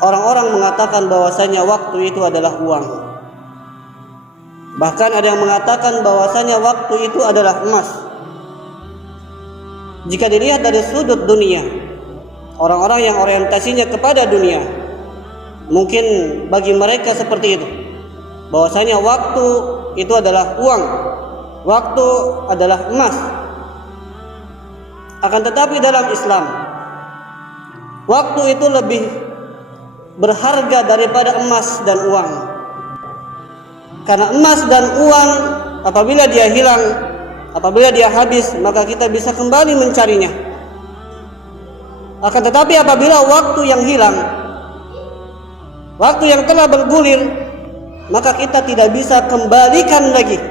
orang-orang mengatakan bahwasanya waktu itu adalah uang. Bahkan ada yang mengatakan bahwasanya waktu itu adalah emas. Jika dilihat dari sudut dunia, orang-orang yang orientasinya kepada dunia, mungkin bagi mereka seperti itu, bahwasanya waktu itu adalah uang, waktu adalah emas. Akan tetapi dalam Islam, waktu itu lebih berharga daripada emas dan uang. Karena emas dan uang apabila dia hilang, apabila dia habis, maka kita bisa kembali mencarinya. Akan tetapi apabila waktu yang hilang, waktu yang telah bergulir, maka kita tidak bisa kembalikan lagi.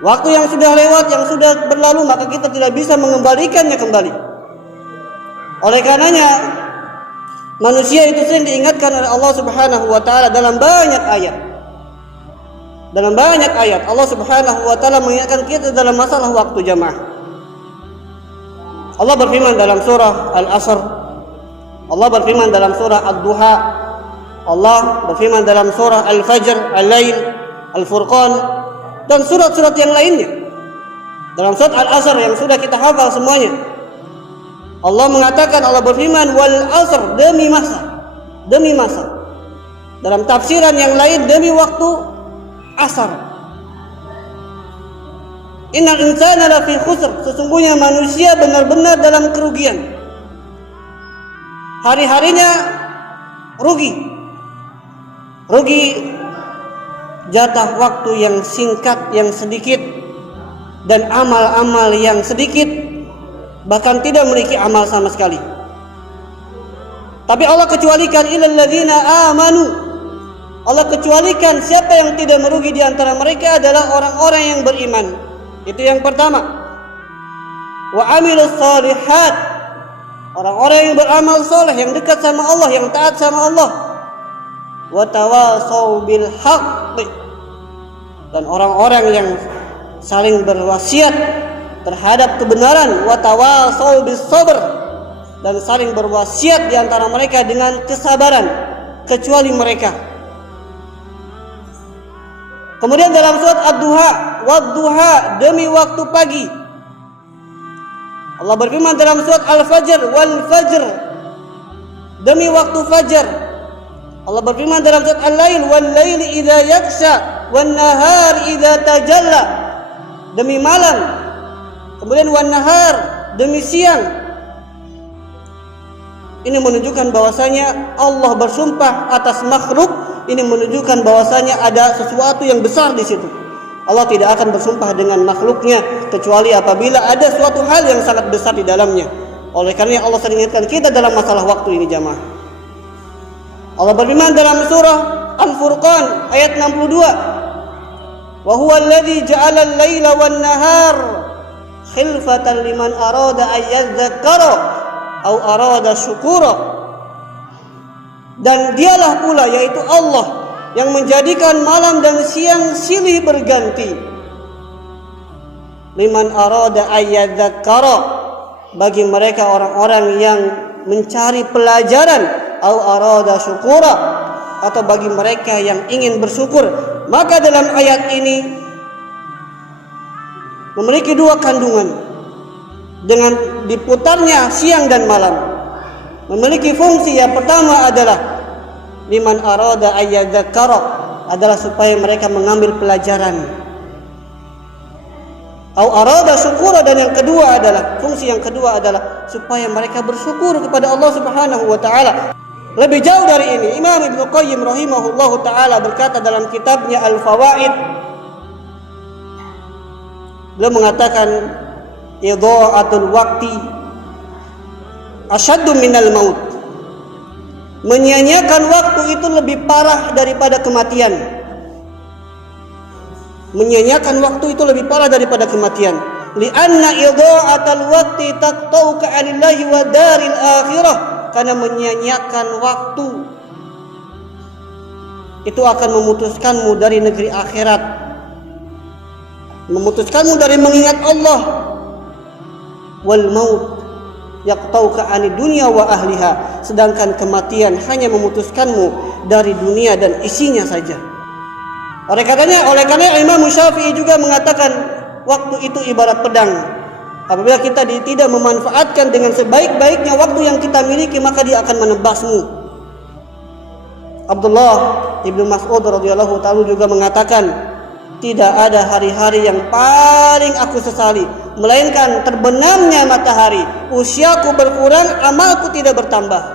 Waktu yang sudah lewat, yang sudah berlalu, maka kita tidak bisa mengembalikannya kembali. Oleh karenanya, manusia itu sering diingatkan oleh Allah Subhanahu wa taala dalam banyak ayat. Dalam banyak ayat Allah Subhanahu wa taala mengingatkan kita dalam masalah waktu jamaah. Allah berfirman dalam surah Al-Asr, Allah berfirman dalam surah Ad-Duha, Allah berfirman dalam surah Al-Fajr, Al-Lail, Al-Furqan, dan surat-surat yang lainnya. Dalam surat Al-Asr yang sudah kita hafal semuanya, Allah mengatakan, Allah berfirman, wal asr, demi masa, demi masa. Dalam tafsiran yang lain, demi waktu asar. Innal insana lafi khusr, sesungguhnya manusia benar-benar dalam kerugian. Hari-harinya rugi. Rugi jatah waktu yang singkat, yang sedikit, dan amal-amal yang sedikit, bahkan tidak memiliki amal sama sekali. Tapi Allah kecualikan ilal ladzina amanu. Allah kecualikan siapa yang tidak merugi di antara mereka adalah orang-orang yang beriman. Itu yang pertama. Wa amilus shalihat, orang-orang yang beramal soleh, yang dekat sama Allah, yang taat sama Allah. Wa tawasau bil haqq, dan orang-orang yang saling berwasiat terhadap kebenaran. Wa tawasau bis sabr, dan saling berwasiat di antara mereka dengan kesabaran, kecuali mereka. Kemudian dalam surat Ad-Duha, wad-duha, demi waktu pagi. Allah berfirman dalam surat Al-Fajr, wal fajr, demi waktu fajar. Allah berfirman dalam surat Al-Lail, wal laili idza yaghsha, wan nahar idza tajalla, demi malam. Kemudian wan nahar, demi siang. Ini menunjukkan bahwasanya Allah bersumpah atas makhluk. Ini menunjukkan bahwasanya ada sesuatu yang besar di situ. Allah tidak akan bersumpah dengan makhluknya kecuali apabila ada suatu hal yang sangat besar di dalamnya. Oleh karena Allah sering ingatkan kita dalam masalah waktu ini jamaah. Allah berfirman dalam surah Al-Furqan ayat 62, wa huwa alladzi ja'ala al-laila wan nahar khilfatan liman arada ay yadhakkara aw arada syukura. Dan dialah pula, yaitu Allah, yang menjadikan malam dan siang silih berganti. Liman arada ayyadzakkara, bagi mereka orang-orang yang mencari pelajaran, au arada syukura, atau bagi mereka yang ingin bersyukur. Maka dalam ayat ini memiliki dua kandungan. Dengan diputarnya siang dan malam, memiliki fungsi yang pertama adalah liman arada ayyadzakkara, adalah supaya mereka mengambil pelajaran. Au arada syukura, dan yang kedua adalah, fungsi yang kedua adalah supaya mereka bersyukur kepada Allah Subhanahu wa taala. Lebih jauh dari ini, Imam Ibnu Qayyim rahimahullahu taala berkata dalam kitabnya Al-Fawaid, beliau mengatakan idha'atul waqti asyaddu minal maut. Menyia-nyiakan waktu itu lebih parah daripada kematian. Menyia-nyiakan waktu itu lebih parah daripada kematian. Li'anna idha'atal waqti taqta'uka 'anillahi wa daril akhirah. Karena menyia-nyiakan waktu itu akan memutuskanmu dari negeri akhirat, memutuskanmu dari mengingat Allah. Wal maut yaqtauka 'ani dunya wa ahliha, sedangkan kematian hanya memutuskanmu dari dunia dan isinya saja. Oleh karena Imam Syafi'i juga mengatakan waktu itu ibarat pedang. Apabila kita tidak memanfaatkan dengan sebaik-baiknya waktu yang kita miliki, maka dia akan menebasmu. Abdullah ibnu Mas'ud radhiyallahu ta'ala juga mengatakan, tidak ada hari-hari yang paling aku sesali melainkan terbenamnya matahari, usiaku berkurang, amalku tidak bertambah.